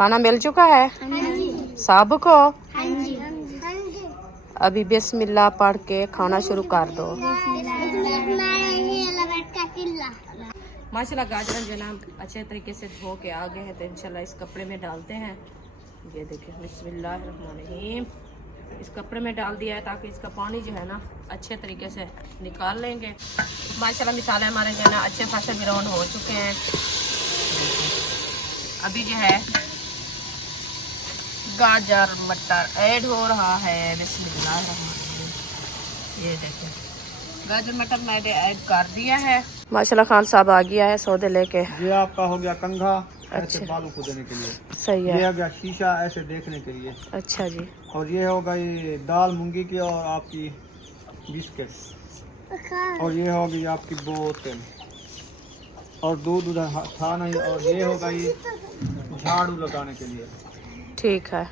खाना मिल चुका है सबको? अभी बिस्मिल्लाह पढ़ के खाना शुरू कर दो। माशाल्लाह गाजर जो ना अच्छे तरीके से धो के आ गए हैं, तो इंशाल्लाह इस कपड़े में डालते हैं। ये देखिए बिस्मिल्लाहिर्रहमानिर्रहीम, इस कपड़े में डाल दिया है ताकि इसका पानी जो है ना अच्छे तरीके से निकाल लेंगे। माशाल्लाह मिसाले हमारे जो है ना अच्छे खासे ब्राउन हो चुके हैं। अभी जो है गाजर मटर ऐड हो रहा है। बिस्मिल्लाहिर्रहमानिर्रहीम, ये देखिए गाजर मटर मैंने ऐड कर दिया है। माशाल्लाह खान साहब आ गया है सौदे लेके। ये आपका हो गया कंघा, अच्छा। ऐसे बालों को देने के लिए। सही है। ये हो गया शीशा, ऐसे देखने के लिए। अच्छा जी। और ये हो गई दाल मूंगी की और आपकी बिस्किट। और ये हो गई आपकी बोतल और दूध उधर था नहीं। और ये हो गई झाड़ू लगाने के लिए। ठीक है।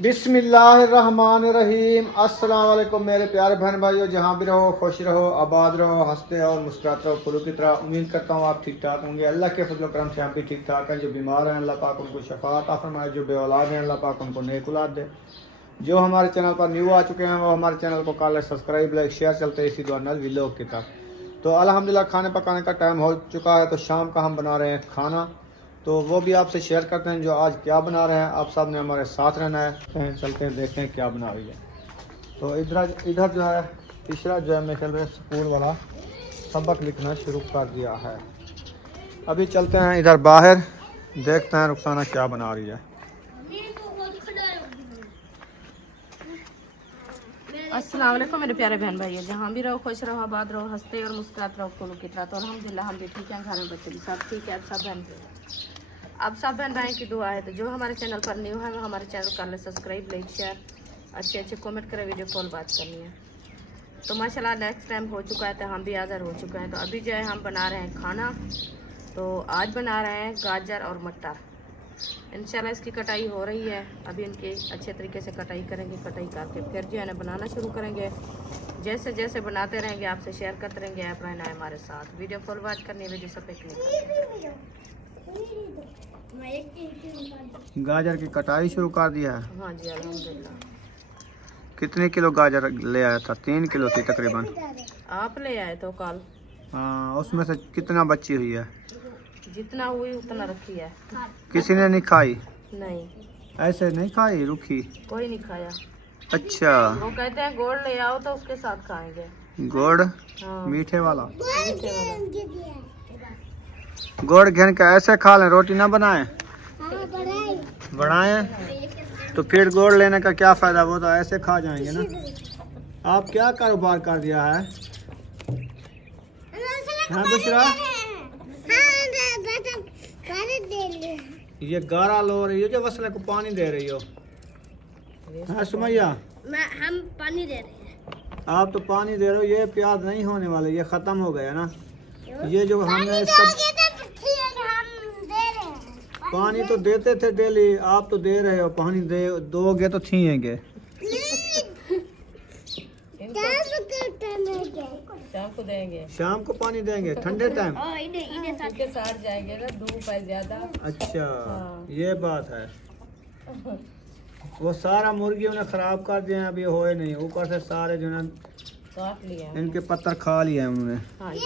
बिस्मिल्लाहिर्रहमानिर्रहीम। अस्सलाम वालेकुम मेरे प्यारे बहन भाइयों, जहाँ भी रहो खुश रहो, आबाद रहो, हंसते और मुस्कुराते रहो फूलों की तरह। उम्मीद करता हूँ आप ठीक ठाक होंगे। अल्लाह के फजल करम से हम भी ठीक ठाक हैं। जो बीमार हैं अल्लाह पाक उनको शफा अता फरमाए, जो बेऔलाद हैं अल्लाह पाक उनको नेक औलाद दे। जो हमारे चैनल पर न्यू आ चुके हैं वो हमारे चैनल को कर ले सब्सक्राइब, लाइक, शेयर। चलते इसी दुआ नल व्लॉग की तरफ। तो अल्हम्दुलिल्लाह खाने पकाने का टाइम हो चुका है, तो शाम का हम बना रहे हैं खाना, तो वो भी आपसे शेयर करते हैं जो आज क्या बना रहे हैं। आप सब ने हमारे साथ रहना है। चलते हैं देखते हैं क्या बना रही है। तो इधर जो है तीसरा जो है मैं चल रहे स्कूल वाला सबक लिखना शुरू कर दिया है। अभी चलते हैं इधर बाहर, देखते हैं रुखसाना क्या बना रही है। अस्सलाम वालेकुम मेरे प्यारे बहन भाइयों, जहाँ भी रहो खुश रहो, आबाद रहो, हंसते और मुस्कुराते रहो फूलों की तरह। तो अल्हम्दुलिल्लाह हम भी ठीक हैं, घर में बच्चे भी सब ठीक है। अब सब बहन भाई की दुआ है। तो जो हमारे चैनल पर न्यू है वो हमारे चैनल कर ले सब्सक्राइब, लाइक, शेयर, अच्छे कमेंट करें, वीडियो कॉल बात करनी है। तो माशाल्लाह नेक्स्ट टाइम हो चुका है, तो हम भी हाज़िर हो चुके हैं। तो अभी जो है हम बना रहे हैं खाना। तो आज बना रहे हैं गाजर और मटर। इंशाल्लाह इसकी कटाई हो रही है। अभी इनकी अच्छे तरीके से कटाई करेंगे, कटाई करके फिर जो है ना बनाना शुरू करेंगे। जैसे जैसे बनाते रहेंगे आपसे शेयर करते रहेंगे। आप रहना है हमारे साथ, वीडियो फुल वॉच करनी है, वीडियो सब गाजर की कटाई शुरू कर दिया है। हाँ जी अल्हम्दुलिल्लाह। कितने किलो गाजर ले आया था? 3 किलो थी तकरीबन। आप ले आए तो कल। हाँ, उसमें से कितना बची हुई है? जितना हुई उतना रखी है। किसी ने नहीं खाई? नहीं, ऐसे नहीं खाई रूखी? कोई नहीं खाया। अच्छा, वो कहते हैं गोड़ ले आओ तो उसके साथ खाएंगे। गुड़? हाँ, मीठे वाला मीठे वाला। गुड़ घेन के ऐसे खा लें, रोटी ना बनाएं? बनाएं तो फिर गुड़ लेने का क्या फायदा, वो तो ऐसे खा जाएंगे ना। आप क्या कारोबार कर दिया है? हाँ बुशरा, ये गारा लो रही हो जो वसले को पानी दे रही हो? हाँ सुमैया, हम पानी दे रहे हैं। आप तो पानी दे रहे हो, ये प्याज नहीं होने वाले, ये खत्म हो गया ना। ये जो हमने इसका पानी तो देते थे डेली, आप तो दे रहे हो, पानी दे दोगे तो छीएंगे। शाम को देंगे, शाम को पानी देंगे ठंडे टाइम। इनके साथ जाएंगे ना, धूप है ज्यादा। अच्छा, हाँ। ये बात है। वो सारा मुर्गियों ने खराब कर दिया, अभी होए नहीं। ऊपर से सारे जो है काट लिया। इनके पत्थर खा लिए उन्होंने। हाँ जी।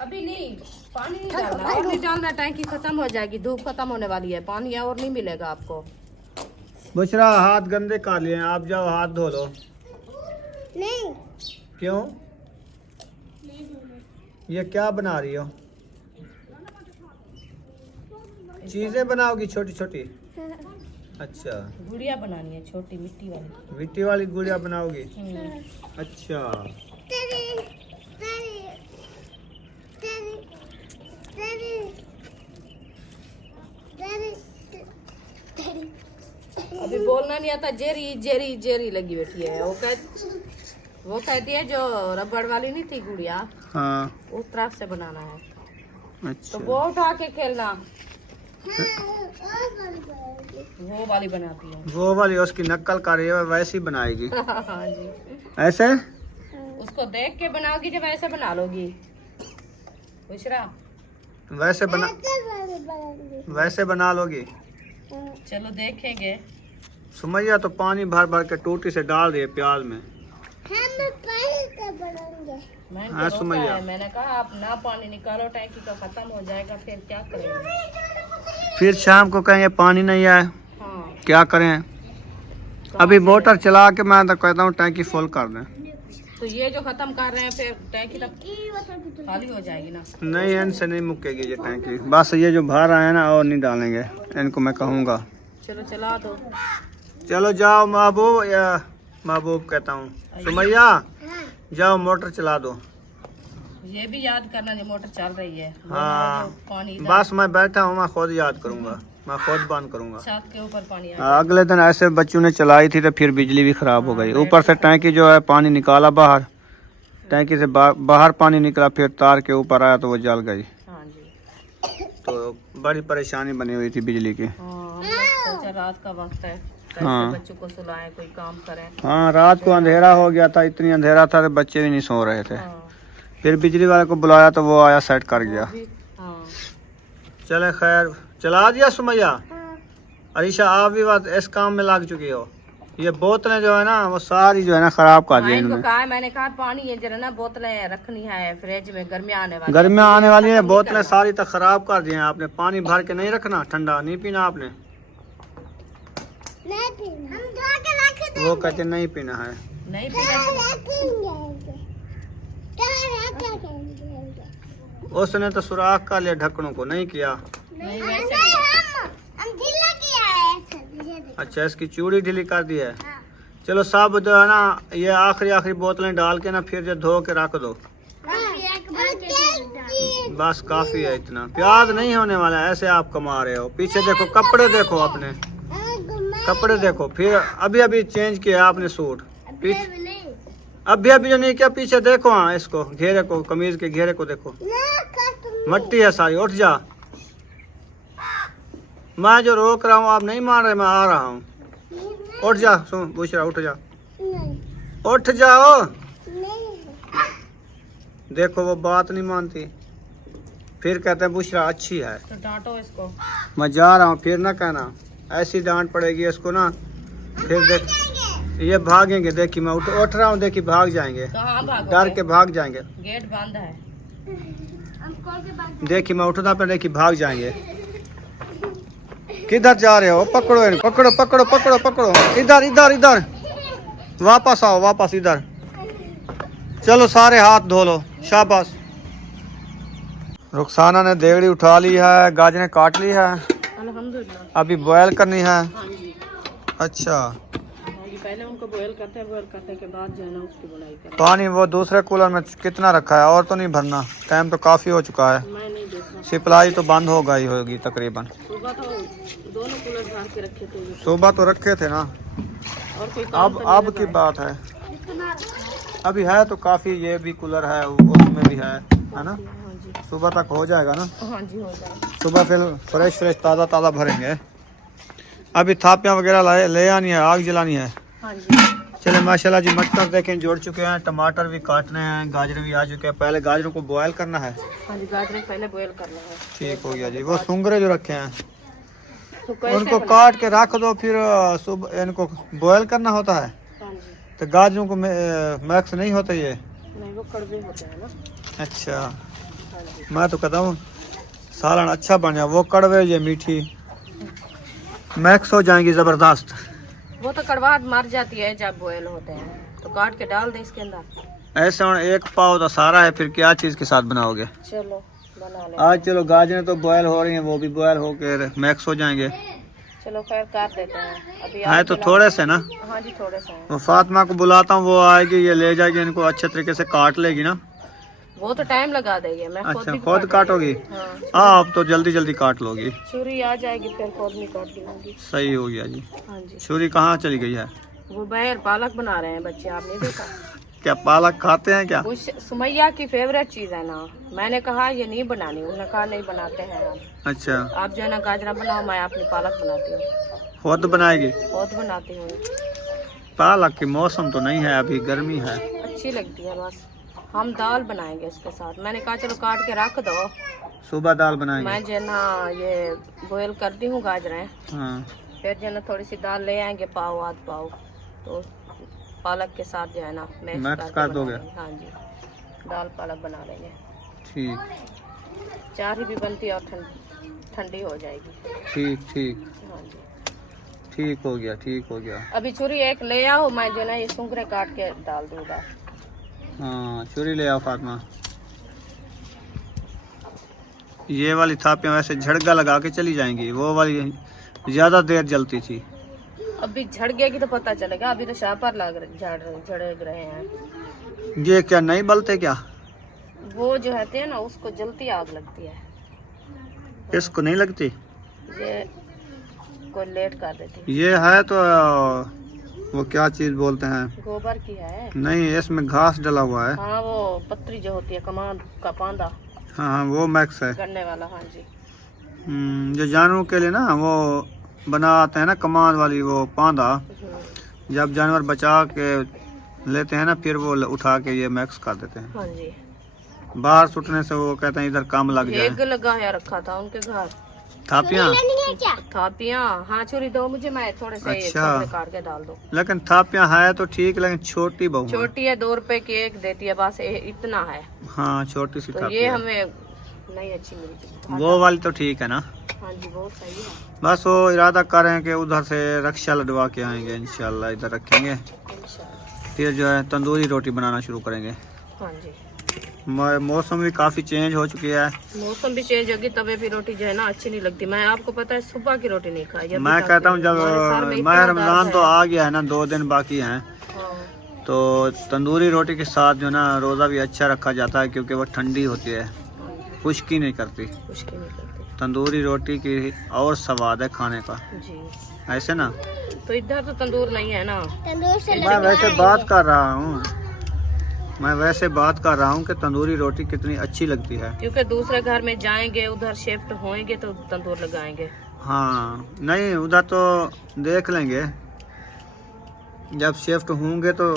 अभी नहीं, पानी नहीं डालना, और नहीं डालना, टैंकी खत्म हो जाएगी, धूप खत्म होने वाली है, पानी और नहीं मिलेगा आपको। बुशरा, हाथ गंदे कर लिए, आप जाओ हाथ धो लो। नहीं, क्यों? ये क्या बना रही हो? चीजें बनाओगी छोटी छोटी? अच्छा, गुड़िया बनानी है छोटी मिट्टी वाली। मिट्टी वाली गुड़िया बनाओगी? अच्छा, अभी बोलना नहीं आता, जेरी जेरी जेरी लगी बैठी है। वो कहती है जो रबड़ वाली नहीं थी गुड़िया, हाँ, उस तरफ से बनाना है। अच्छा। तो वो उठा के खेलना, वो वाली बनाती है। वो वाली उसकी नकल कर रही है, वैसी बनाएगी। हाँ जी, ऐसे उसको देख के बनाओगी, जब ऐसे बना लोगी। बुशरा, वैसे बना लोगी? चलो देखेंगे। सुमैया तो पानी भर भर के टूटी से डाल रही है प्याज में। मैंने हाँ, तो रोका सुमैया। है। मैंने कहा आप ना पानी निकालो, टैंकी का खत्म हो जाएगा, फिर क्या करेंगे। फिर शाम को कहेंगे पानी नहीं आया, हाँ, क्या करें? अभी मोटर चला के मैं तो कहता हूँ टैंकी फुल कर दें। तो ये जो खत्म कर रहे हैं फिर टैंकी तक खाली हो जाएगी ना। नहीं, इनसे नहीं मुक्केगी ये टैंकी। बस ये जो बाहर आया ना और नहीं डालेंगे, इनको मैं कहूँगा। चलो चला दो। चलो जाओ महबूब, या महबूब कहता हूँ, सुमैया जाओ मोटर चला दो। ये भी याद करना जो मोटर चल रही है। हाँ, जो पानी इधर बस मैं बैठा हूँ, मैं खुद याद करूँगा, मैं खुद बंद करूँगा। छत के ऊपर पानी आ हाँ, अगले दिन ऐसे बच्चों ने चलाई थी तो फिर बिजली भी खराब हो गई। ऊपर से टैंकी जो है पानी निकाला बाहर, टैंकी से बाहर पानी निकला, फिर तार के ऊपर आया तो वो जल गई। हाँ जी। तो बड़ी परेशानी बनी हुई थी बिजली की। हाँ, हमने सोचा रात का वक्त है, कैसे हाँ। बच्चों को सुलाएं, कोई काम करें। हाँ, रात को अंधेरा हो गया था, इतनी अंधेरा था तो बच्चे भी नहीं सो रहे थे। हाँ, फिर बिजली वाले को बुलाया तो वो आया, सेट कर गया। हाँ। चले खैर, चला दिया सुमैया। अरीशा आप भी बात इस काम में लग चुकी हो। ये बोतलें जो है ना वो सारी जो है ना खराब कर दी हाँ, इनको इन्होंने। कहा है, मैंने कहा पानी ये जरा ना बोतलें रखनी है फ्रिज में, गर्मियाँ आने वाली गर्मियाँ आने वाली है, खत्म नहीं बोतलें करना। सारी तो खराब कर दी हैं आपने। पानी भर के नहीं रखना, ठंडा नहीं पीना आपने। वो कहते नहीं पीना है। नहीं पीना। उसने तो सुराख कर लिया ढक्कनों को, नहीं किया। नहीं वैसे अच्छा, इसकी चूड़ी ढीली कर दी है। चलो सब जो है ना ये आखिरी बोतलें डाल के ना फिर जो धो के रख दो, बस काफी है इतना। प्याज नहीं होने वाला है, ऐसे आप कमा रहे हो। पीछे देखो, कपड़े देखो अपने, कपड़े देखो। फिर अभी अभी चेंज किया आपने सूट, अभी अभी जो नहीं किया, पीछे देखो। हाँ, इसको घेरे को, कमीज के घेरे को देखो, मट्टी है सारी। उठ जा, मैं जो रोक रहा हूँ आप नहीं मान रहे, मैं आ रहा हूँ। उठ जा, सुन बुशरा, उठ जा, उठ जाओ। देखो वो बात नहीं मानती, फिर कहते हैं बुशरा अच्छी है। तो डांटो इसको। मैं जा रहा हूँ, फिर ना कहना, ऐसी डांट पड़ेगी इसको ना। फिर देख ये भागेंगे, देखी मैं उठ रहा हूँ, देखी भाग जाएंगे, कहाँ भागोगे? डर के भाग जाएंगे। गेट बंद है। देखी मैं उठना पे, देखी भाग जाएंगे। किधर जा रहे हो? पकड़ो इनको, पकड़ो पकड़ो पकड़ो पकड़ो, इधर इधर इधर, वापस आओ, वापस इधर। चलो सारे हाथ धो लो, शाबाश। रुखसाना ने देगड़ी उठा ली है, गाजरें काट ली है, अल्हम्दुलिल्लाह। अभी बॉयल करनी है। हाँ जी। अच्छा, हाँ जी, पहले उनको बॉयल करते के बाद जो है ना उसकी बुनाई करें। पानी वो दूसरे कूलर में कितना रखा है? और तो नहीं भरना, टाइम तो काफ़ी हो चुका है। मैं नहीं देखा। सप्लाई तो बंद हो गई होगी तकरीबन। सुबह तो दोनों कूलर भर के रखे थे। सुबह तो रखे थे ना, और कोई काम तो अब की बात है। अभी है तो काफ़ी, ये भी कूलर है, उसमें भी है ना। हाँ जी। सुबह तक हो जाएगा ना। हाँ जी, हो जाएगा। सुबह फिर फ्रेश ताज़ा ताज़ा भरेंगे। अभी थापियाँ वगैरह ले आनी है, आग जलानी है। हाँ जी। चले माशाल्लाह जी, मटर देखें जोड़ चुके हैं, टमाटर भी काटने हैं, गाजर भी आ चुके हैं। पहले गाजरों को बॉयल करना है। हाँ जी, गाजर पहले बॉयल करना है। ठीक हो गया जी। वो सुंगरे जो रखे हैं तो कैसे उनको बनाएं? काट के रख दो, फिर सुबह इनको बॉयल करना होता है। हाँ जी। तो गाजरों को मैक्स नहीं होता ये? नहीं, वो कड़वे होते हैं ना। अच्छा, हाँ जी। मैं तो कहता हूँ सालन अच्छा बन जाए, वो कड़वे ये मीठी मैक्स हो जाएंगी ज़बरदस्त। वो तो कड़वाहट मर जाती है जब बॉयल होते हैं, तो काट के डाल दे इसके अंदर। ऐसा और एक पाव तो सारा है, फिर क्या चीज़ के साथ बनाओगे? चलो बना ले। आज चलो गाजरें तो बॉयल हो रही हैं, वो भी बॉयल होकर मैक्स हो जाएंगे। चलो खैर कर देते हैं अभी। है तो थोड़े से ना। हाँ जी, थोड़े से हैं। वो फातिमा को बुलाता हूँ, वो आएगी, ये ले जाएगी, इनको अच्छे तरीके से काट लेगी ना। वो तो टाइम लगा देगी, मैं खुद अच्छा, भी खुद काटोगी? हाँ, हाँ, अब तो जल्दी जल्दी काट लोगी। छुरी आ जाएगी फिर खुद नहीं काट दूंगी। सही हो गया जी। हाँ जी। छुरी कहाँ चली गई है? वो बाहर पालक बना रहे हैं बच्चे, आपने देखा? क्या पालक खाते हैं क्या? उस सुमैया की फेवरेट चीज है ना। मैंने कहा ये नहीं बनानी, उन्होंने कहा नहीं बनाते हैं हम। अच्छा, आप जो है ना गाजरा बनाओ, मैं अपनी पालक बनाती हूँ। खुद बनाएगी? खुद बनाती हूँ। पालक की मौसम तो नहीं है अभी, गर्मी है। अच्छी लगती है, बस हम दाल बनाएंगे इसके साथ। मैंने कहा चलो काट के रख दो, सुबह दाल बनाएंगे। मैं जो है ना ये बॉयल करती हूँ गाजरें, हाँ फिर जो है ना थोड़ी सी दाल ले आएंगे, पाव आध पाव, तो पालक के साथ जो है ना मैक्स करके कर बना दोगे? लेंगे। हाँ जी, दाल पालक बना लेंगे। ठीक चार ही भी बनती है और ठंडी हो जाएगी। ठीक ठीक हाँ जी, ठीक हो गया, ठीक हो गया। अभी छुरी एक ले आओ, मैं जो है ना ये सुंगरे काट के डाल दूँगा। हाँ छुरी ले आओ फातिमा। ये वाली थापियाँ वैसे झड़गा लगा के चली जाएंगी, वो वाली ज़्यादा देर जलती थी। अभी झड़ गया कि तो पता चलेगा, अभी तो शापर लग झड़क रहे हैं। ये क्या नहीं बलते क्या? वो जो रहते हैं ना उसको जलती आग लगती है, इसको नहीं लगती? ये को लेट कर देती। ये है तो वो क्या चीज़ बोलते हैं? गोबर की है। नहीं, इसमें घास डला हुआ है। हाँ वो पत्री जो होती है, कमान का पांदा हाँ हाँ वो मैक्स है। करने वाला। हाँ जी, जो जानवरों के लिए ना वो बनाते हैं ना कमान वाली वो पांदा, जब जानवर बचा के लेते हैं ना फिर वो उठा के ये मैक्स कर देते हैं। हाँ जी, बाहर सुटने से वो कहते हैं इधर काम लग जाए। एक लगाया रखा था उनके घर। थापियाँ? थापियाँ? हाँ छुरी दो मुझे, मैं थोड़े से अच्छा। सुंगरे काट के डाल दो। लेकिन थापियाँ है तो ठीक, लेकिन छोटी बहु है। छोटी है, 2 रुपए की एक देती है, बस इतना है। हाँ छोटी सी तो ये थापियाँ। हमें नहीं अच्छी मिलती। वो वाली तो ठीक है ना। हाँ जी, बहुत सही है। बस वो इरादा कर रहे हैं कि उधर से रक्षा लदवा के आएंगे इंशाल्लाह, इधर रखेंगे इंशाल्लाह। फिर जो है तंदूरी रोटी बनाना शुरू करेंगे। हाँ जी, मौसम भी काफ़ी चेंज हो चुकी है। मौसम भी चेंज होगी, तवे पे रोटी जो है ना अच्छी नहीं लगती। मैं आपको पता है सुबह की रोटी नहीं खाई। अभी मैं तक कहता हूँ जब हमारे सर में इतना माह दर्द रमज़ान तो है। आ गया है ना, 2 दिन बाकी हैं, हाँ, तो तंदूरी रोटी के साथ जो ना रोज़ा भी अच्छा रखा जाता है क्योंकि वो ठंडी होती है, खुश्की नहीं करती। मुश्किल नहीं करती। तंदूरी रोटी की और स्वाद है खाने का, जी, ऐसे ना। तो इधर तो तंदूर नहीं है ना। तंदूर से मैं वैसे बात कर रहा हूँ, मैं वैसे बात कर रहा हूँ कि तंदूरी रोटी कितनी अच्छी लगती है। क्योंकि दूसरे घर में जाएंगे, उधर शिफ्ट होएंगे तो तंदूर लगाएंगे। हाँ नहीं, उधर तो देख लेंगे, जब शिफ्ट होंगे तो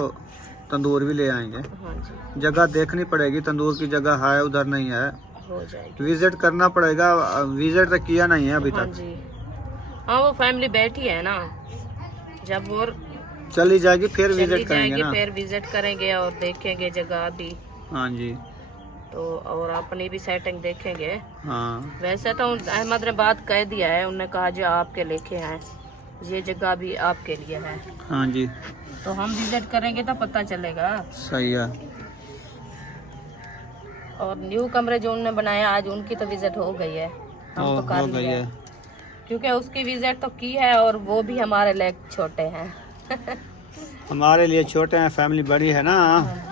तंदूर भी ले आएंगे। हाँ जी, जगह देखनी पड़ेगी, तंदूर की जगह है उधर नहीं है, हो जाएगी। विजिट करना पड़ेगा। विजिट तो किया नहीं है अभी हाँ तक। जी, हाँ वो फैमिली बैठी है ना, जब वो चली जाएगी फिर चली विजिट करेंगे जाएंगे ना। फिर विजिट करेंगे और देखेंगे जगह भी, हाँ जी, तो और अपनी भी सेटिंग देखेंगे। हाँ वैसे तो अहमद ने बात कह दिया है, उन्होंने कहा जो आपके लेके हैं ये जगह भी आपके लिए है, हाँ जी, तो हम विजिट करेंगे तो पता चलेगा। सही है। और न्यू कमरे जो उन्होंने बनाया आज उनकी तो विजिट हो गई है, हम तो कर हो गई लिया है। क्योंकि उसकी विजिट तो की है और वो भी हमारे लिए छोटे हैं। हमारे लिए छोटे हैं, फैमिली बड़ी है ना,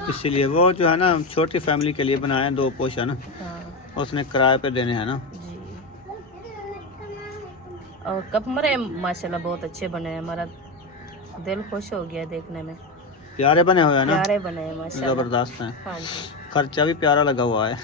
इसीलिए वो जो है ना छोटी फैमिली के लिए बनाए हैं 2 पोर्शन, हाँ उसने किराए पे देने हैं ना। जी, और कमरे माशाल्लाह बहुत अच्छे बने हैं, हमारा दिल खुश हो गया देखने में। प्यारे बने हुए हैं ना, प्यारे बने हैं माशाल्लाह। जबरदस्त हैं। हाँ जी, खर्चा भी प्यारा लगा हुआ है।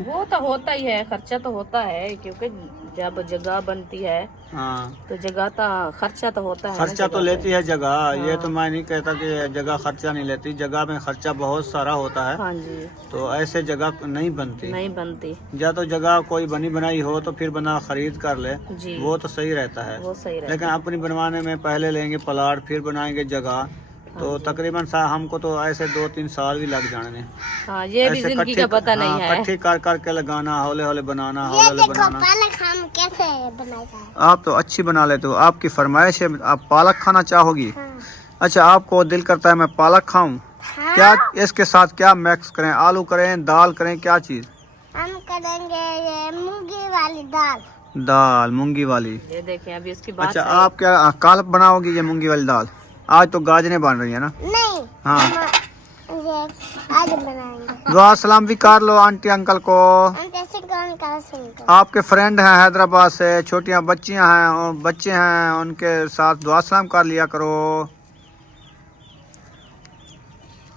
वो तो होता ही है, खर्चा तो होता है, क्योंकि जब जगह बनती है हाँ तो जगह का खर्चा तो होता है ना, खर्चा तो जगह लेती है जगह, ये हाँ। तो मैं नहीं कहता कि जगह खर्चा नहीं लेती, जगह में खर्चा बहुत सारा होता पे। है, हाँ जी, तो ऐसे जगह नहीं बनती। नहीं बनती या तो जगह कोई बनी बनाई हो तो फिर बना खरीद कर ले, जी, वो तो सही रहता है। वो सही रहता लेकिन अपनी बनवाने में पहले लेंगे प्लाट फिर बनाएंगे जगह, तो तकरीबन हमको तो ऐसे 2-3 साल भी लग जाने। हाँ, ये भी जिंदगी का पता नहीं है। इकट्ठी कर करके लगाना, हौले हौले बनाना, हौले हौले बनाना। पालक हम कैसे बनाता है? आप तो अच्छी बना लेते हो, आपकी फरमाइश है, आप पालक खाना चाहोगी? हाँ। अच्छा, आपको दिल करता है मैं पालक खाऊं? हाँ। क्या इसके साथ क्या मिक्स करें? आलू करें, दाल करें, क्या चीज? हम करेंगे ये मूंगी वाली दाल। दाल मूंगी वाली। ये देखें अभी उसकी बात अच्छा, है। आप क्या कल बनाओगी ये मूंगी वाली दाल? आज तो गाजरें बन रही है ना। नहीं, हाँ, ये आज बनाएंगे। दुआ सलाम भी कर लो आंटी अंकल को। हम कैसे कौन कर सकते? आपके फ्रेंड हैं हैदराबाद से, छोटियां बच्चियां हैं और बच्चे हैं, उनके साथ दुआ सलाम कर लिया करो।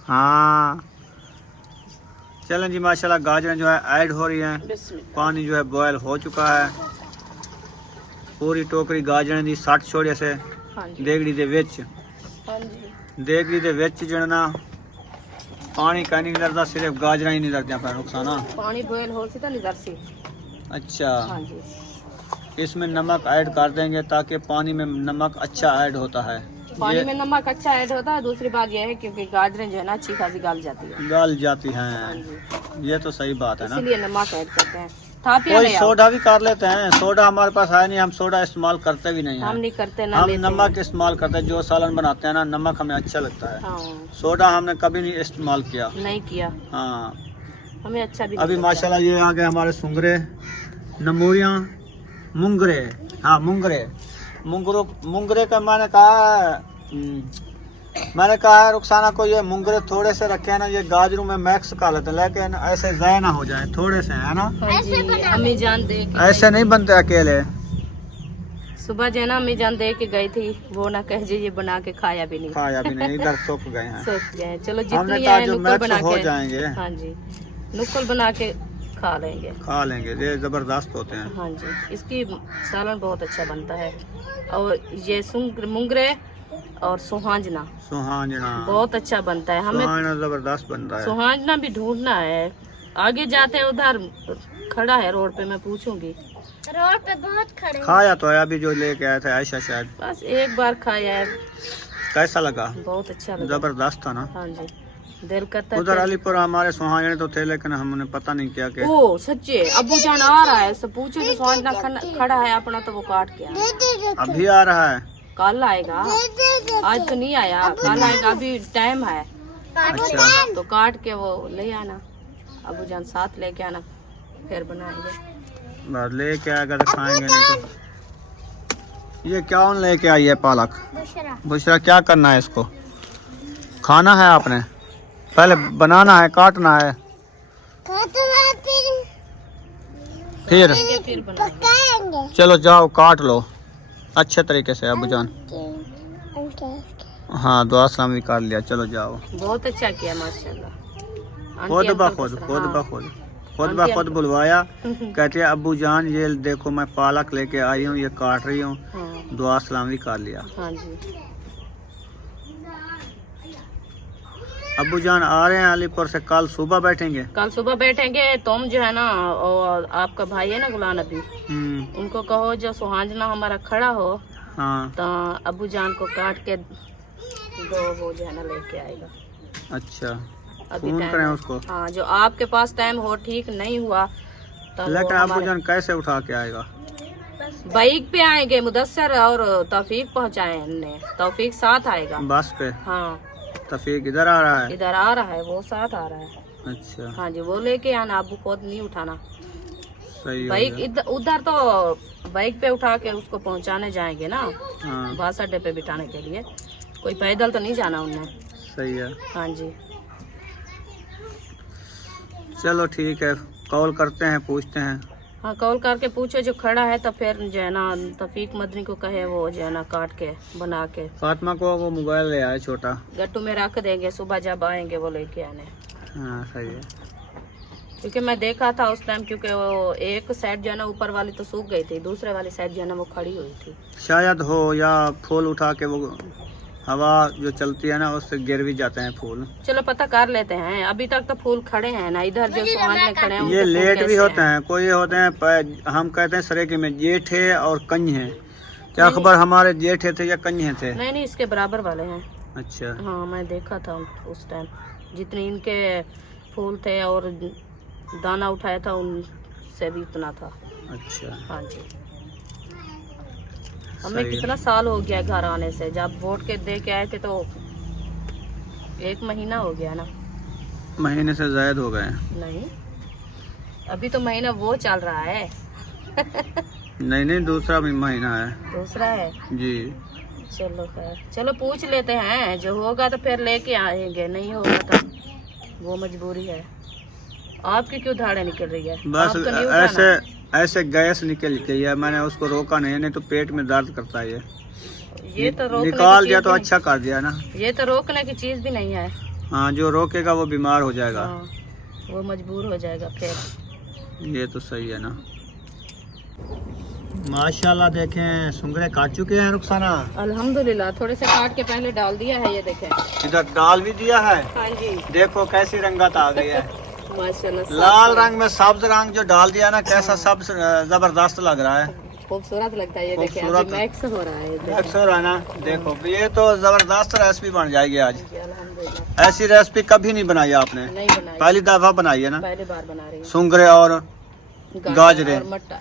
हाँ चलें जी, माशाल्लाह गाजरें जो है ऐड हो रही हैं, बिस्मिल्लाह। पानी जो है बॉयल हो चुका है। पूरी टोकरी गाजरें दी 60 छोड़े से हाँ जी, देगड़ी दे विच, हाँ जी, देगड़ी दे विच जणना पानी का नहीं लगता, सिर्फ गाजरा ही नहीं लगता पर नुकसान। पानी बॉयल हो सी तो नहीं दरसी। अच्छा, हाँ जी। इसमें नमक ऐड कर देंगे ताकि पानी में नमक अच्छा ऐड होता है। पानी ये में नमक अच्छा ऐड होता है। दूसरी बात यह है क्योंकि गाजरें जो है ना अच्छी खासी गल जाती है। गल जाती हाँ हैं, जी, ये तो सही बात है ना। इसीलिए नमक ऐड करते हैं। थापिया कोई ले आओ। सोडा भी कर लेते हैं, सोडा हमारे पास है नहीं, हम सोडा इस्तेमाल करते भी नहीं हम हैं। नहीं करते ना हम लेते नमक हैं। इस्तेमाल करते हैं, जो सालन बनाते हैं ना नमक हमें अच्छा लगता है। हाँ, सोडा हमने कभी नहीं इस्तेमाल किया। नहीं किया, हाँ, हमें अच्छा भी अभी नहीं लगता। माशाल्लाह ये आ गए हमारे सुंगरे, नमूरियाँ, मुंगरे। हाँ मुंगरे, मुंगरे का मैंने कहा मैंने कहा है रुखसाना को, ये मुंगरे थोड़े से रखे हैं ना, ये गाजरों में मैक्स कर लेते हैं, लेकिन ऐसे ज़ाया ना हो जाए, थोड़े से है ना। हाँ जी, अम्मी जान दे के ऐसे नहीं बनते अकेले। सुबह जो है ना अम्मी जान दे के गई थी, वो ना कह जी ये बना के खाया भी नहीं। खाया भी नहीं, इधर सूख गए हैं। सोच गए चलो हमने जितनी कहा है जो नुक्कल मैक्स बना हो के। जाएंगे हाँ जी, नुक्कल बना के खा लेंगे। खा लेंगे, ये जबरदस्त होते हैं। हाँ जी, इसकी सालन बहुत अच्छा बनता है। और ये मुंगरे और सुहांजना सुहांजना बहुत अच्छा बनता है। हमें सुहांजना जबरदस्त बनता है। सुहांजना भी ढूंढना है, आगे जाते हैं उधर खड़ा है रोड पे, मैं पूछूंगी। रोड पे बहुत खड़े हैं। खाया तो है अभी जो लेके आया था ऐसा, शायद बस एक बार खाया है, कैसा लगा? बहुत अच्छा लगा। जबरदस्त था ना। हाँ जी, दिल करता है उधर फिर- अलीपुर हमारे सुहांजने तो थे, लेकिन हमने पता नहीं क्या के। ओ सच्चे अबू जान आ रहा है, सब पूछो तो सुहांजना खड़ा है अपना, तो वो काट के आया। अभी आ रहा है। कल आएगा, आज तो नहीं आया, कल आएगा, अभी टाइम है। अच्छा, तो काट के वो ले आना, अबू जान साथ लेके आना, फिर बनाएंगे। बस लेके आएगा तो खाएंगे, नहीं तो। ये क्या लेके आई है? पालक। बुशरा बुशरा, क्या करना है इसको? खाना है आपने? पहले बनाना है, काटना है, फिर फिर बनाएंगे। पकाएंगे। चलो जाओ काट लो अच्छे तरीके से अबू जान। हाँ, दुआ सलाम भी कर लिया, चलो जाओ। बहुत अच्छा किया माशाल्लाह। खुद आंटी ब अंकल खुद, को खुद हाँ। ब खुद, खुद ब आंटी खुद अंकल। बुलवाया। कहते हैं अबू जान ये देखो मैं पालक लेके आई हूँ, ये काट रही हूँ। हाँ, दुआ सलाम भी कर लिया। हाँ जी, अबू जान आ रहे हैं अलीपुर से, कल सुबह बैठेंगे। कल सुबह बैठेंगे। तुम जो है ना, और आपका भाई है ना गुलाम नबी, उनको कहो जो सुहांजना हमारा खड़ा हो, हाँ, तो अबू जान को काट के दो, वो जो है ना लेके आएगा। अच्छा, अभी फोन टाइम करें है। उसको। हाँ, जो आपके पास टाइम हो, ठीक नहीं हुआ तो लेकिन वो अबू हमारे जान कैसे उठा के आएगा? बाइक पे आएंगे, मुदस्सर और तौफीक पहुँचाएंगे, तौफीक साथ आएगा। बस पे? हाँ, तफीक इधर आ रहा है? इधर आ रहा है, वो साथ आ रहा है। अच्छा, हाँ जी, वो लेके आना, अबू खुद नहीं उठाना। सही हो बाइक गया। उधर तो बाइक पे उठा के उसको पहुंचाने जाएंगे ना, हाँ, बस अड्डे पे बिठाने के लिए। कोई पैदल तो नहीं जाना उन्हें। सही है। हाँ जी, चलो ठीक है, कॉल करते हैं, पूछते हैं। हाँ कॉल करके पूछो जो खड़ा है, तो फिर जो है ना तफीक मदनी को कहे वो जो है ना काट के बना के फातिमा को वो मोबाइल ले आए छोटा। गट्टू में रख देंगे, सुबह जब आएंगे वो लेके आने। हाँ सही है। क्योंकि मैं देखा था उस टाइम, क्योंकि वो एक साइड जो है ना ऊपर वाली तो सूख गई थी, दूसरे वाली साइड जो है ना वो खड़ी हुई थी। शायद हो, या फूल उठा के वो हवा जो चलती है ना उससे गिर भी जाते हैं फूल। चलो पता कर लेते हैं, अभी तक तो फूल खड़े हैं ना, इधर जो सुहाने खड़े हैं ये उनके फूल लेट भी कैसे होते हैं, कोई ये होते हैं हम कहते हैं सरेके में जेठ है और कंज है। क्या खबर हमारे जेठे थे या कंज थे? नहीं नहीं, इसके बराबर वाले हैं। अच्छा, हाँ, मैं देखा था उस टाइम, जितने इनके फूल थे और दाना उठाया था उनसे भी इतना था। अच्छा, हाँ जी, हमें सही है। कितना साल हो गया घर आने से, जब वोट के दे के आए थे तो 1 महीना हो गया ना। महीने से ज्यादा हो गए। नहीं, अभी तो महीना वो चल रहा है। नहीं नहीं, दूसरा भी महीना है दूसरा है जी। चलो खैर, चलो पूछ लेते हैं, जो होगा तो फिर लेके आएंगे, नहीं होगा तो वो मजबूरी है। आपकी क्यों धाड़े निकल रही है? बस आप तो नहीं उठाना। ऐसे गैस निकल गई है, मैंने उसको रोका नहीं तो पेट में दर्द करता है। ये तो रोकने निकाल की दिया चीज तो भी अच्छा कर दिया ना। नहीं, ये तो रोकने की चीज भी नहीं है। हाँ, जो रोकेगा वो बीमार हो जाएगा। हाँ, वो मजबूर हो जाएगा फिर। ये तो सही है ना। माशाल्लाह, देखें सुंगरे काट चुके हैं रुखसाना। अल्हम्दुलिल्लाह, थोड़े से काट के पहले डाल दिया है, ये देखें। इधर डाल भी दिया है। हाँ जी, देखो कैसी रंगत आ गई है। माशाल्लाह लाल रंग में सब्ज रंग जो डाल दिया ना, कैसा सब जबरदस्त लग रहा है, खूबसूरत लगता है। ये देखिए खूबसूरत। अभी मैक्स हो रहा है, देखिए। अक्सर है ना, देखो ये तो जबरदस्त रेसिपी बन जाएगी आज। जी, अल्हम्दुलिल्लाह। ऐसी रेसिपी कभी नहीं बनाई आपने, नहीं बनाई, पहली दफा बनाई है ना। पहली बार बना रही हूँ। सुंगरे और गाजरे और मटर।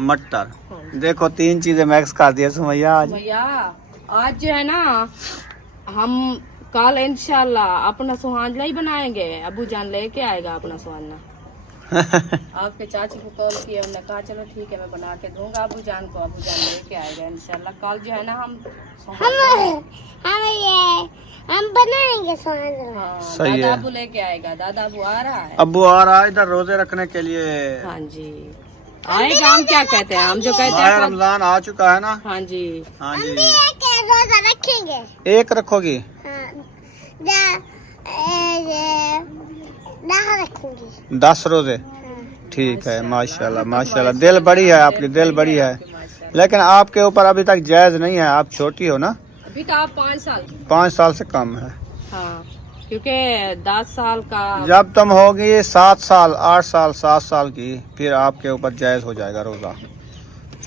मटर, हाँ। देखो 3 चीजें मिक्स कर दिया सुमैया आज। भैया आज जो है ना, हम कल इंशाल्लाह अपना सुहांजला ही बनाएंगे। अबू जान लेके आएगा अपना सुहाना। आपके चाची को कॉल किया, उन्होंने कहा चलो ठीक है मैं बना के दूंगा अबू जान को। अबू जान लेके आएगा इंशाल्लाह। कल जो है ना हम हम बनाएंगे सुहाना। हाँ, सही दादा है। अबू लेके आएगा। दादा अबू आ रहा है। अबू आ रहा है इधर रोजे रखने के लिए। हाँ जी आएगा। हम क्या कहते हैं, हम जो कहते माह हैं रमजान आ चुका है ना। हाँ जी। हाँ जी, एक रोजा रखेंगे। एक रखोगी? हाँ, दह रखूंगी। 10 रोजे, ठीक है। माशाल्लाह माशाल्लाह, दिल बड़ी है आपकी, दिल बड़ी है। लेकिन आपके ऊपर अभी तक जायज नहीं है, आप छोटी हो ना। अभी तो आप 5 साल। 5 साल से कम है। हाँ क्योंकि 10 साल का जब तुम होगी 7 साल 8 साल 7 साल की, फिर आपके ऊपर जायज हो जाएगा रोजा,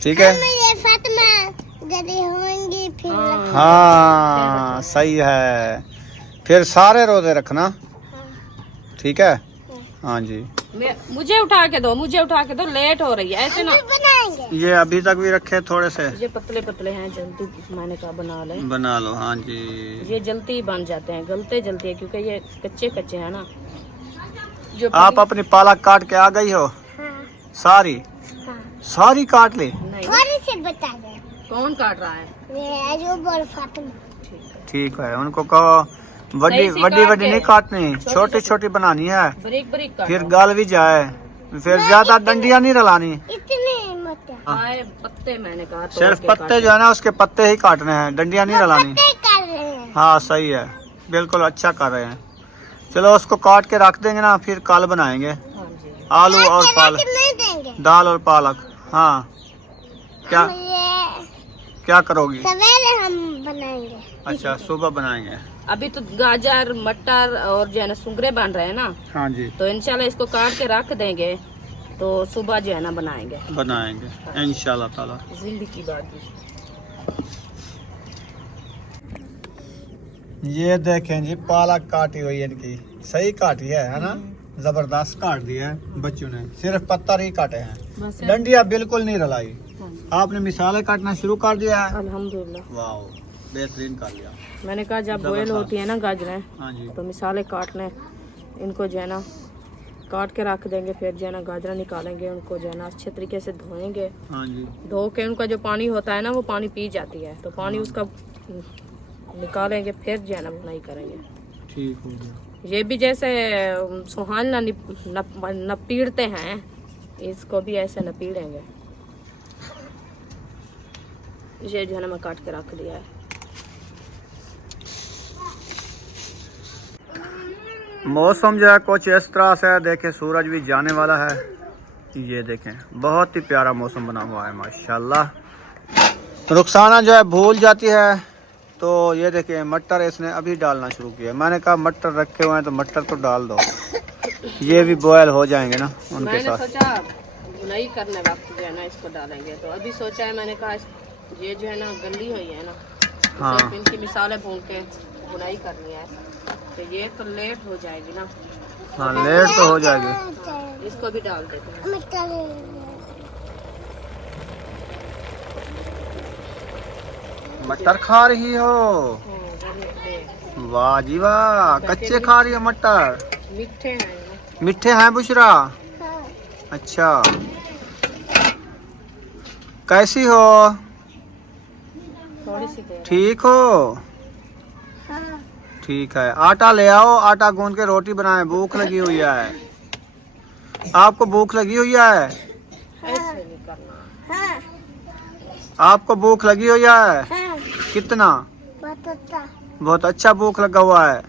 ठीक है। ये फातिमा जल्दी होंगी फिर। हाँ सही है, फिर सारे रोजे रखना, ठीक है। हाँ जी, मुझे उठा के दो, मुझे उठा के दो, लेट हो रही है ऐसे ना। बनाएंगे। ये अभी तक भी रखे थोड़े से, ये पतले पतले हैं, जल्दी मैंने कहा बना ले। बना लो। हाँ जी, ये जल्दी बन जाते हैं, गलते जल्दी है क्योंकि ये कच्चे कच्चे हैं ना। जो आप अपनी पालक काट के आ गई हो? हाँ, सारी हाँ। सारी काट ली? नहीं, थोड़ी सी बता दे। कौन काट रहा है? ये जो बोल फातिमा। ठीक है, ठीक है, उनको कहो बड़ी सही से बड़ी काट बड़ी के। नहीं काटनी, छोटी छोटी छोटी बनानी है, बारीक बारीक काटो। फिर गल भी जाए, फिर ज्यादा डंडियां नहीं रलानी। इतने मत। आए पत्ते मैंने कहा तोड़ सिर्फ के पत्ते काटो। जो है ना, उसके पत्ते ही काटने हैं, डंडियां नहीं रलानी। पत्ते कर रहे हैं। हाँ सही है, बिल्कुल अच्छा कर रहे हैं। चलो उसको काट के रख देंगे ना, फिर कल बनाएंगे हाँ जी। आलू और पालक, नहीं देंगे। दाल और पालक। हाँ क्या हम ये क्या करोगी? सवेरे हम बनाएंगे। अच्छा सुबह बनाएंगे। अभी तो गाजर मटर और जो है ना सुंगरे बन रहे हैं ना, हाँ जी, तो इंशाल्लाह इसको काट के रख देंगे, तो सुबह जो है ना बनाएंगे बनाएंगे इंशाल्लाह ताला। जिंदगी बाकी। ये देखें जी, पालक काटी हुई है इनकी, सही काटी है ना, जबरदस्त काट दिया है बच्चों ने, सिर्फ पत्थर ही काटे हैं, बस डंडिया बिल्कुल नहीं रलाई। आपने मिसालें काटना शुरू कर दिया है। अल्हम्दुलिल्लाह। वाह, बेहतरीन कर लिया। मैंने कहा जब बॉयल होती है ना गाजरें, हाँ जी, तो मिसाले काटने, इनको जो है ना काट के रख देंगे, फिर जो है ना गाजरा निकालेंगे, उनको जो है ना अच्छे तरीके से धोएंगे। हाँ जी, धो के उनका जो पानी होता है ना, वो पानी पी जाती है, तो पानी उसका निकालेंगे, फिर जो है ना बुनाई करेंगे। ठीक हो गया। ये भी जैसे सुहाना नपीड़ते हैं, इसको भी ऐसे नपीड़ेंगे। ये जो है ना मैं काट के रख दिया है। मौसम जो है कुछ इस तरह से है, देखें सूरज भी जाने वाला है। ये देखें बहुत ही प्यारा मौसम बना हुआ है माशाल्लाह। रुखसाना जो है भूल जाती है, तो ये देखें मटर इसने अभी डालना शुरू किया। मैंने कहा मटर रखे हुए हैं तो मटर तो डाल दो, ये भी बॉयल हो जाएंगे ना उनके मैंने साथ। सोचा बुनाई करने वक्त जो है ना इसको डालेंगे, तो अभी सोचा है मैंने कहा ये जो है ना गली हुई है ना, हाँ। सिर्फ इनकी मिसालें भून के बुनाई करनी है, तो ये तो लेट हो जाएगी ना। हाँ लेट तो हो जाएगी। इसको भी डाल देते हैं। मटर खा रही हो? वाह जी वाह, कच्चे खा रही हो मटर? मीठे हैं ये। मीठे हैं बुशरा? अच्छा, कैसी हो? थोड़ी सी देर। ठीक हो? ठीक है, आटा ले आओ, आटा गूंद के रोटी बनाए, भूख लगी हुई है। आपको भूख लगी हुई है? ऐसे नहीं करना। आपको भूख लगी हुई है? कितना? बहुत अच्छा भूख लगा हुआ है,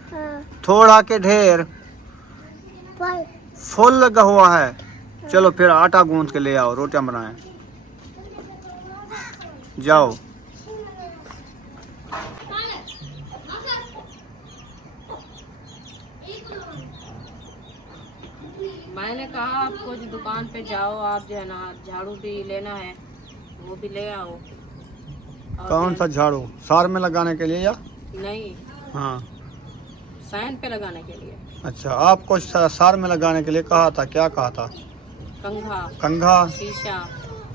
थोड़ा के ढेर फुल लगा हुआ है। चलो फिर आटा गूंद के ले आओ, रोटियां बनाए, जाओ। मैंने कहा आपको जो दुकान पे जाओ, आप जो है ना झाड़ू भी लेना है, वो भी ले आओ। और कौन सा झाड़ू, सार में लगाने के लिए या? नहीं, हाँ सैन पे लगाने के लिए। अच्छा, आपको सार में लगाने के लिए कहा था, क्या कहा था? कंघा, कंघा, शीशा।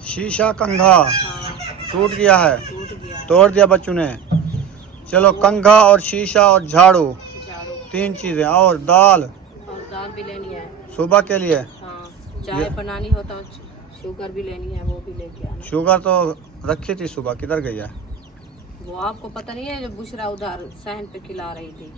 शीशा कंघा हाँ, टूट गया है, टूट गया। तोड़ दिया बच्चों ने। चलो, कंघा और शीशा और झाड़ू, झाड़ू 3 चीजें, और दाल और दाल भी लेनी है। सुबह के लिए। हाँ, चाय बनानी हो तो शुगर भी लेनी है, वो भी लेके आना। शुगर तो रखी थी सुबह, किधर गई है? वो आपको पता नहीं है, जो बुशरा उधर सहन पे खिला रही थी।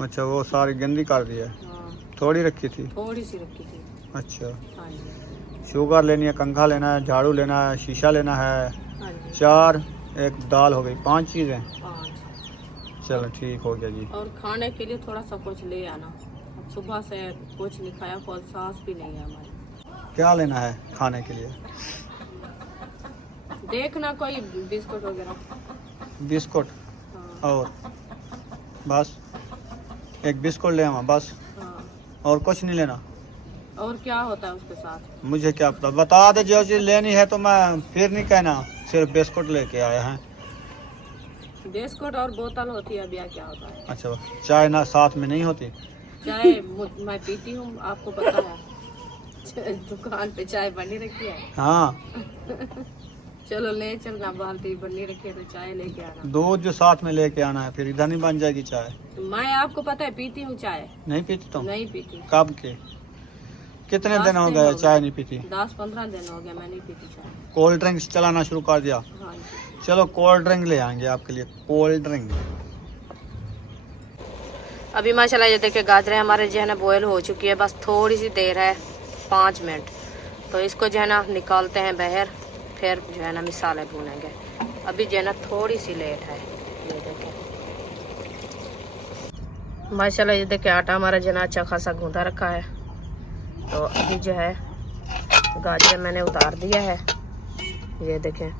अच्छा, वो सारी गंदी कर दी है। हाँ, थोड़ी रखी थी। थोड़ी सी रखी थी। अच्छा, हाँ जी, शुगर लेनी है, कंघा लेना है, झाड़ू लेना है, शीशा लेना है, हाँ जी। 4, एक दाल हो गई, 5 चीजें। 5। चलो ठीक हो गया जी। और खाने के लिए थोड़ा सा कुछ ले आना। अब सुबह से कुछ नहीं खाया, कोई सांस भी नहीं है हमारी। क्या लेना है खाने के लिए? देखना कोई बिस्कुट वगैरह। बिस्कुट हाँ, और बस? एक बिस्कुट ले आवा बस, हाँ। और कुछ नहीं लेना? और क्या होता है उसके साथ? मुझे क्या पता, बता दे जो चीज लेनी है, तो मैं फिर नहीं कहना सिर्फ बिस्कुट लेके आया है। बिस्कुट और बोतल होती है, अब या क्या होता है? अच्छा, चाय ना साथ में नहीं होती? चाय मैं पीती हूँ, आपको पता है। दुकान पे चाय बनी रखी है। हाँ, चलो ले चलना, बाल्टी बनी रखी है तो चाय लेके आना। दूध जो साथ में लेके आना है, फिर इधर नहीं बन जाएगी चाय। मैं आपको पता है पीती हूँ चाय। नहीं पीती तुम? नहीं पीती। कब के? कितने 10 दिन हो गए चाय नहीं पीती? 10-15 दिन हो गया मैं नहीं पीती चाय। कोल्ड ड्रिंक्स चलाना शुरू कर दिया? हाँ जी। चलो, कोल्ड ड्रिंक ले आएंगे आपके लिए, कोल्ड ड्रिंक। अभी माशाल्लाह ये देखिए गाजरें हमारे जो है ना बॉयल हो चुकी है, बस थोड़ी सी देर है, 5 मिनट। तो इसको जो है ना निकालते हैं बाहर, फिर जो है ना मिसाले भूनेंगे। अभी जो है ना थोड़ी सी लेट है। ये देखिए माशाल्लाह, ये देखिए आटा हमारा जो है ना अच्छा खासा गूंदा रखा है। तो अभी जो है गाजर मैंने उतार दिया है। ये देखें,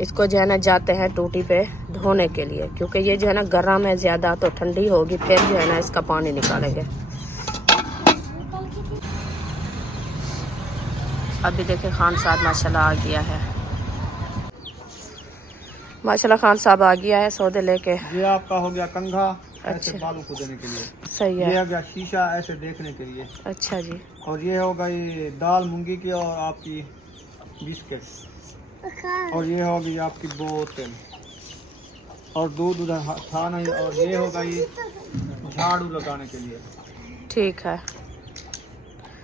इसको जो है ना जाते हैं टूटी पे धोने के लिए, क्योंकि ये जो है ना गर्म है ज़्यादा, तो ठंडी होगी फिर जो है ना इसका पानी निकालेंगे। अभी देखिए खान साहब माशाल्लाह आ गया है। माशाल्लाह खान साहब आ गया है सौदे लेके। ये आपका हो गया कंघा, ऐसे अच्छा। बालों को देने के लिए। सही ये है। हो गया शीशा, ऐसे देखने के लिए। अच्छा जी। और ये हो गई दाल मूंगी की, और आपकी बिस्किट, और ये हो गई आपकी बोतल, और दूध उधर था नहीं। और ये हो गई झाड़ू लगाने के लिए। ठीक है।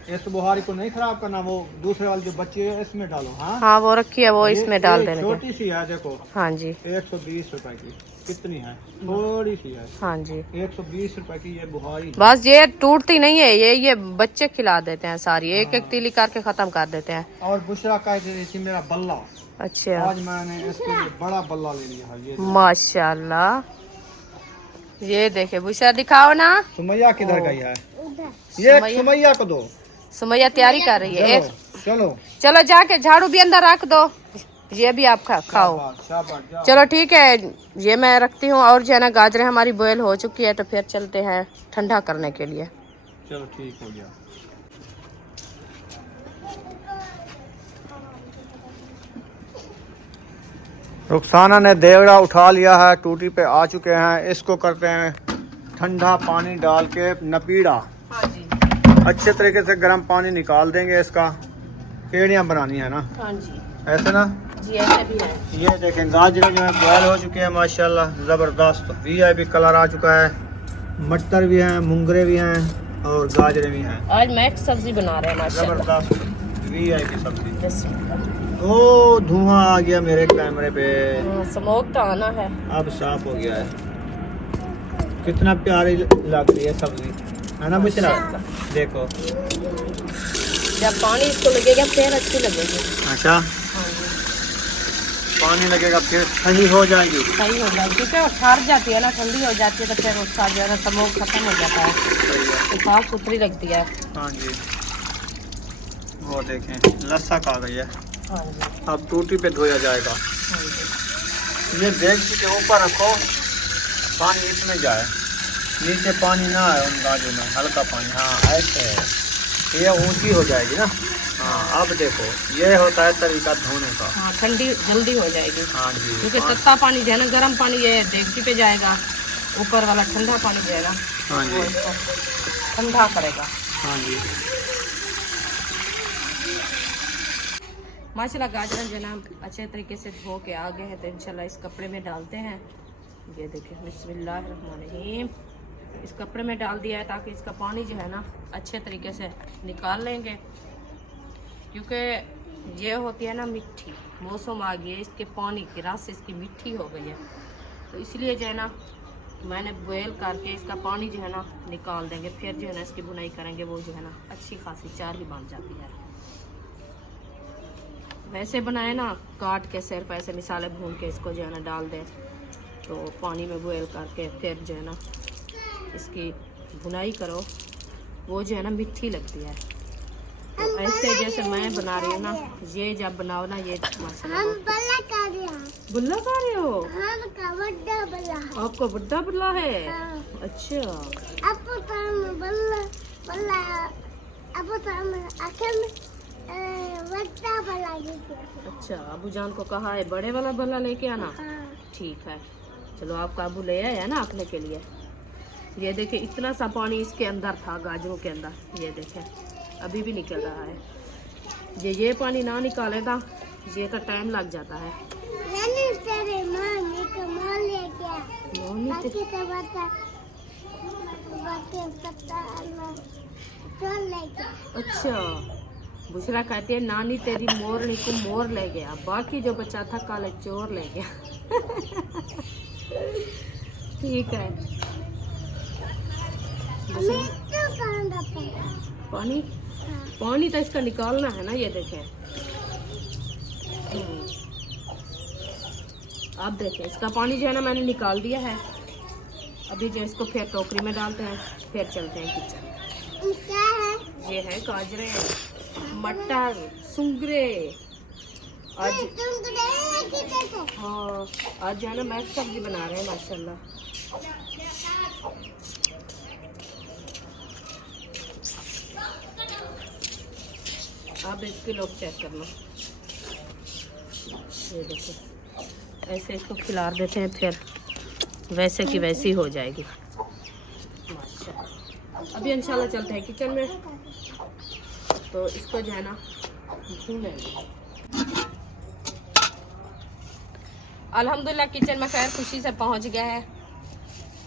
इस बुहारी को नहीं खराब करना, वो दूसरे वाली जो बच्ची है इसमें डालो। हाँ हाँ वो रखी है, वो इसमें डाल ये देने के। छोटी सी है, देखो हाँ जी। 120 रुपए की। कितनी है? थोड़ी सी है। हाँ जी। 120 रुपए की ये बुहारी। बस ये टूटती नहीं है, ये बच्चे खिला देते हैं सारी, एक एक तीली करके खत्म कर देते हैं। और बुशरा कह रही थी मेरा बल्ला, अच्छा। आज मैंने इसके लिए बड़ा बल्ला ले लिया है। ये माशाल्लाह, ये देखे बुशरा दिखाओ ना। सुमैया किधर गई है? ये सुमैया को दो। सुमैया तैयारी कर रही है। चलो चलो जाके झाड़ू भी अंदर रख दो, ये भी आप खाओ। शाबाश, जाओ। चलो ठीक है, ये मैं रखती हूँ। और जो है ना गाजरें हमारी बॉयल हो चुकी है, तो फिर चलते हैं ठंडा करने के लिए। चलो ठीक हो गया। रुखसाना ने देवड़ा उठा लिया है, टूटी पे आ चुके हैं। इसको करते हैं ठंडा पानी डाल के नपीड़ा। हाँ जी। अच्छे तरीके से गर्म पानी निकाल देंगे। इसका पेड़ियाँ बनानी है ना, हाँ जी। ऐसे ना जी ऐसे भी है। ये देखें गाजरें जो है बॉयल हो चुके हैं माशाल्लाह, ज़बरदस्त वीआईपी कलर आ चुका है। मटर भी हैं, मुंगरे भी हैं, और गाजरें भी हैं। आज मैक्स सब्जी बना रहे हैं माशाल्लाह। जबरदस्त वीआईपी सब्जी। बिस्मिल्लाह। ओ धुआं आ गया मेरे कैमरे पे। स्मोक तो आना है। अब साफ हो गया है। कितना प्यारी लग रही है सब्जी, है ना बुशरा? देखो, जब पानी इसको लगेगा फिर अच्छी लगेगी। अच्छा, हाँ जी। पानी लगेगा फिर सही हो जाएगी। सही हो जाएगी, क्योंकि वो ठहर जाती है ना, ठंडी हो जाती है, तो फिर उसका जो है ना स्मोक खत्म हो जाता है, तो साफ सुथरी लगती है। हाँ जी, वो देखें लस्सा आ गई है। हाँ जी। अब टूटी पे धोया जाएगा। हाँ जी। ये डेगची के ऊपर रखो, पानी इसमें जाए, नीचे पानी ना आए उन गाजों में, हल्का पानी। हाँ ऐसे ये ऊंची हो जाएगी ना। हाँ अब देखो ये होता है तरीका धोने का। हाँ ठंडी जल्दी हो जाएगी। हाँ जी। क्योंकि तत्ता पानी जो है ना, गर्म पानी ये डेगची पे जाएगा, ऊपर वाला ठंडा पानी जो है ना हाँ जी वो इसको ठंडा करेगा। हाँ जी। माशाल्लाह गाजर जो है ना अच्छे तरीके से धो के आ गए हैं, तो इंशाल्लाह इस कपड़े में डालते हैं। ये देखिए बिस्मिल्लाहिर्रहमानिर्रहीम, इस कपड़े में डाल दिया है ताकि इसका पानी जो है ना अच्छे तरीके से निकाल लेंगे। क्योंकि ये होती है ना मिट्टी, मौसम आ गई है इसके पानी की, रात से इसकी मिट्टी हो गई है, तो इसलिए जो है ना मैंने बॉयल करके इसका पानी जो है ना निकाल देंगे। फिर जो है ना इसकी बुनाई करेंगे, वो जो है ना अच्छी खासी चार ही बन जाती है। वैसे बनाए ना काट के सिर्फ ऐसे मिसाले भून के इसको जो है ना डाल दें, तो पानी में बॉयल करके फिर जो है ना इसकी बुनाई करो, वो जो है ना मिट्टी लगती है। तो ऐसे जैसे मैं बना रही हूँ ना, ये जब बनाओ ना ये माशाल्लाह। हम बल्ला कर रहे हैं। बुल्ला खा रहे हो? हम का बड़ा बल्ला है। आपको बुड्ढा बुल्ला है? हाँ। अच्छा। अब तो हम बल्ला बल्ला अब तो हम आखिर में बड़ा बल्ला लेके आए। अच्छा, अबू जान को कहा है बड़े वाला बल्ला लेके आना। हाँ। ठीक है, चलो आपका अबू ले आया ना आपने के लिए। ये देखे इतना सा पानी इसके अंदर था, गाजरों के अंदर, ये देखे अभी भी निकल रहा है। ये पानी ना निकालेगा ये का टाइम लग जाता है। मैंने तेरे माँ को मार ले गया। मम्मी बाकी तो बता चल ले गया। अच्छा, बुशरा कहती है नानी तेरी मोरनी को मोर ले गया, बाकी जो बचा था काले चोर ले गया। ठीक है। मैं तो कहाँ रखा? पानी पानी तो इसका निकालना है ना, ये देखें। अब देखें इसका पानी जो है ना मैंने निकाल दिया है। अभी जो इसको फिर टोकरी में डालते हैं, फिर चलते हैं किचन। क्या है? ये है गाजरे, मटर, सुंगरे। आज तुम तो नहीं थे। हाँ, आज जो है ना मैक्स सब्जी बना रहे हैं माशाल्लाह। आप इसके लोग चेक करना, ये देखो ऐसे इसको खिला देते हैं, फिर वैसे की वैसी हो जाएगी माशाल्लाह। अभी इंशाल्लाह चलते हैं किचन में, तो इसको जो है ना भूनेंगे। अल्हम्दुलिल्लाह किचन में खैर खुशी से पहुंच गए हैं।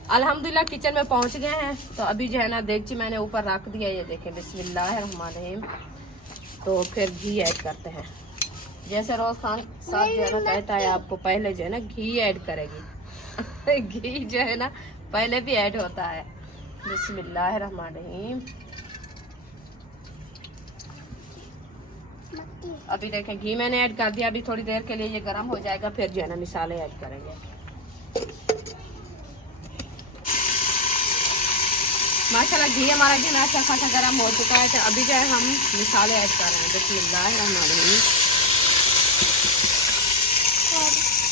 अल्हम्दुलिल्लाह किचन में पहुंच गए हैं, तो अभी जो है ना देगची मैंने ऊपर रख दिया, ये देखें बिस्मिल्लाहिर्रहमानिर्रहीम। तो फिर घी ऐड करते हैं। जैसे रोज खान साहब जो है ना कहता है आपको पहले जो है ना घी ऐड करेगी। घी जो है ना पहले भी ऐड होता है। बिस्मिल्लाहिर्रहमानिर्रहीम। अभी देखें घी मैंने ऐड कर दिया, अभी थोड़ी देर के लिए ये गर्म हो जाएगा, फिर जो है ना मिसाले ऐड करेंगे। माशाल्लाह घी हमारा जो है अच्छा खासा गर्म हो चुका है, तो अभी जो है हम मिसाले ऐड कर रहे हैं। बिस्मिल्लाहिर्रहमानिर्रहीम।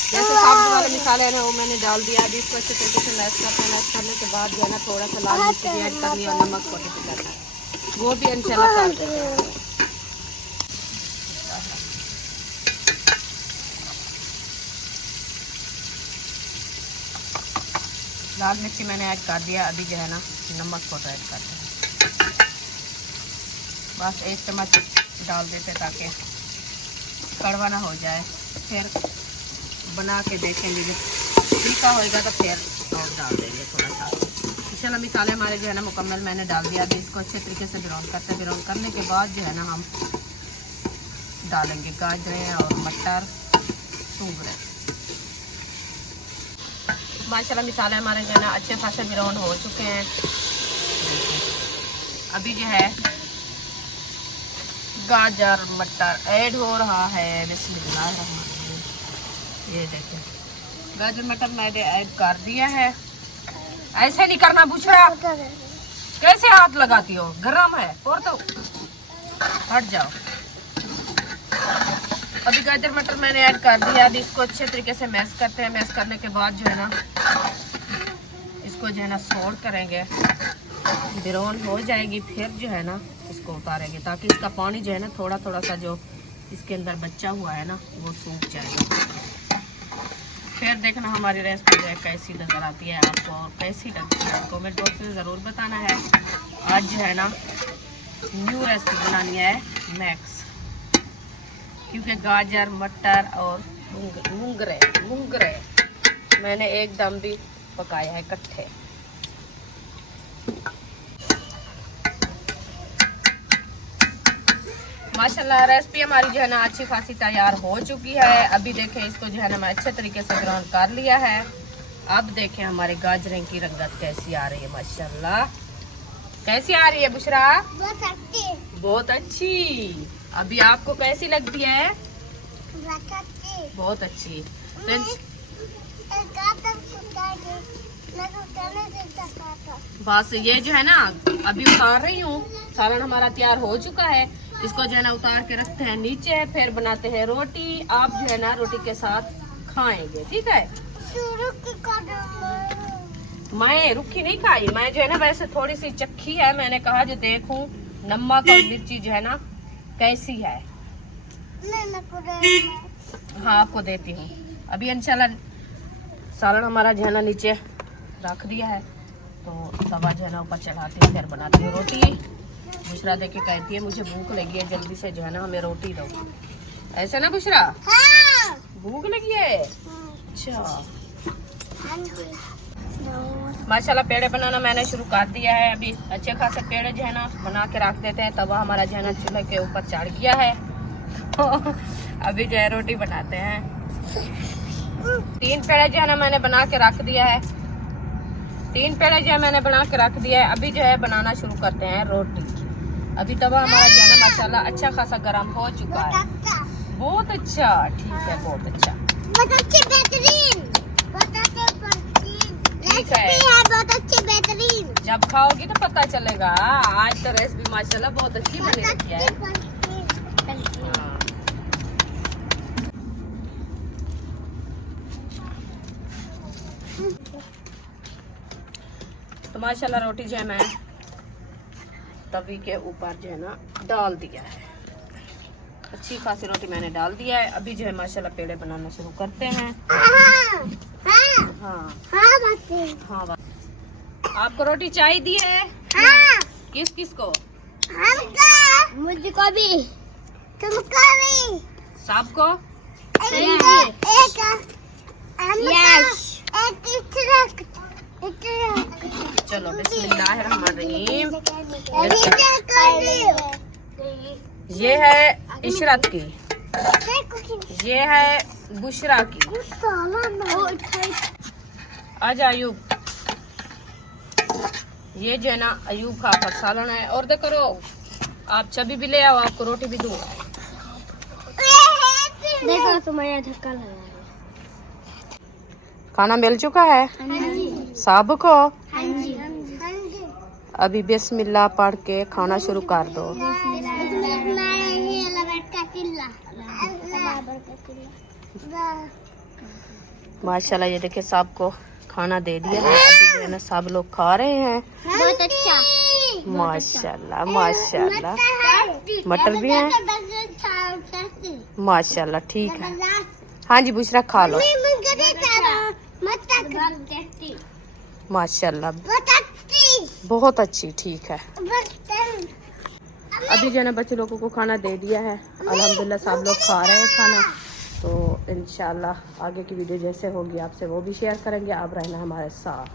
जैसे साबुत वाले मिसाले हैं वो मैंने डाल दिया। अभी इसको अच्छे तरीके से मैश करते हैं। मैश करने के बाद जो है ना थोड़ा सा लाल मिर्च भी ऐड करनी है और नमक को भी करना है, वो भी इंशाल्लाह कर देते हैं। लाल मिर्ची मैंने ऐड कर दिया। अभी जो है ना नमक को ऐड करते हैं, बस 1 चम्मच डाल देते ताकि कड़वा ना हो जाए। फिर बना के देखेंगे, जब फीका होएगा तो फिर और डाल देंगे थोड़ा सा। इंशाल्लाह मिसाले हमारे जो है ना मुकम्मल मैंने डाल दिया। अभी इसको अच्छे तरीके से ब्राउन करते हैं। ब्राउन करने के बाद जो है ना हम डालेंगे गाजरें और मटर, सूंगरे। माशाल्लाह मिसाले हमारे जो है ना अच्छे खासे ब्राउन हो चुके हैं। अभी जो है गाजर मटर ऐड हो रहा है। बिस्मिल्लाहिर्रहमानिर्रहीम। ये देखिए गाजर मटर मैंने ऐड कर दिया है। ऐसे नहीं करना बुशरा, कैसे हाथ लगाती हो, गरम है और तो हट जाओ। अभी गाजर मटर मैंने ऐड कर दिया। अभी इसको अच्छे तरीके से मैश करते हैं। मैश करने के बाद जो है ना इसको जो है ना सोड करेंगे, ब्राउन हो जाएगी। फिर जो है ना इसको उतारेंगे ताकि इसका पानी जो है ना थोड़ा थोड़ा सा जो इसके अंदर बचा हुआ है ना वो सूख जाएगा। फिर देखना हमारी रेसिपी जो है कैसी नज़र आती है आपको और कैसी लगती है, कमेंट बॉक्स में ज़रूर बताना है। आज जो है ना न्यू रेसिपी बनानी है मैक्स, क्योंकि गाजर मटर और मूंगरे मैंने एकदम भी पकाया है इकट्ठे। माशाल्लाह रेसिपी हमारी जो है ना अच्छी खासी तैयार हो चुकी है। अभी देखें इसको जो है ना मैं अच्छे तरीके से ग्राउंड कर लिया है। अब देखें हमारे गाजरें की रंगत कैसी आ रही है। माशाल्लाह कैसी आ रही है बुशरा? बहुत अच्छी। अभी आपको कैसी लगती है? बहुत अच्छी। बस ये जो है ना अभी उतार रही हूँ। सालन हमारा तैयार हो चुका है। इसको जो है ना उतार के रखते हैं नीचे, फिर बनाते हैं रोटी। आप जो है ना रोटी के साथ खाएंगे, ठीक है? मैं रुखी नहीं खाई, मैं जो है ना वैसे थोड़ी सी चक्की है। मैंने कहा जो देखूं नमक और मिर्ची जो है ना कैसी है। हाँ आपको देती हूँ। अभी इंशाल्लाह सालन हमारा जो है ना नीचे रख दिया है, तो तवा जो है ना ऊपर चढ़ाती हूँ, फिर बनाती हूँ रोटी। बुशरा देखे कहती है मुझे भूख लगी है, जल्दी से जो है ना हमें रोटी दो। ऐसे ना बुशरा? भूख लगी है? अच्छा। माशाल्लाह पेड़े बनाना मैंने शुरू कर दिया है। अभी अच्छे खासे पेड़े जो है ना बना के रख देते हैं। तवा हमारा जो है ना चूल्हे के ऊपर चढ़ गया है। तो अभी जो है रोटी बनाते हैं। 3 पेड़े जो है ना मैंने बना के रख दिया है। 3 पेड़े जो है मैंने बना के रख दिया है। अभी जो है बनाना शुरू करते हैं रोटी। अभी तवा हमारा जो है ना माशाल्लाह अच्छा खासा गर्म हो चुका है। बहुत अच्छा, ठीक है, बहुत अच्छा, ठीक है। बहुत अच्छे बेहतरीन। जब खाओगी तो पता चलेगा। आज तो रेसिपी माशाल्लाह बहुत अच्छी बनी रखी है। हाँ। तो माशाल्लाह रोटी जो है मैं तवी के ऊपर जो है ना डाल दिया है। अच्छी खासी रोटी मैंने डाल दिया है। अभी जो है माशाल्लाह पेड़े बनाना शुरू करते हैं। हाँ हाँ बात। आपको रोटी चाहिए है? हाँ। किस किस को? मुझको भी, तुमको भी, सबको। चलो बिस्मिल्लाहिर्रहमानिर्रहीम। ये है इशरत की, ये है बुशरा की। आजा अयूब। ये जो है ना अयूब का आपका सालन है। और दे करो आप चबी भी ले आओ, आपको रोटी भी दूँ। देखो तुम्हारा धक्का लगा। खाना मिल चुका है सबको। अभी बिस्मिल्लाह पढ़ के खाना शुरू कर दो। माशाल्लाह ये देखिए सबको खाना दे दिया है। अभी जो है ना सब लोग खा रहे हैं। बहुत अच्छा। माशाल्लाह माशाल्लाह। मटर भी हैं माशाल्लाह, ठीक है। हाँ जी बुशरा खा लो। माशाल्लाह बहुत अच्छी, ठीक है। अभी जो है ना बच्चे लोगों को खाना दे दिया है। अल्हम्दुलिल्लाह सब लोग खा रहे हैं खाना। तो इंशाल्लाह आगे की वीडियो जैसे होगी आपसे वो भी शेयर करेंगे। आप रहना हमारे साथ।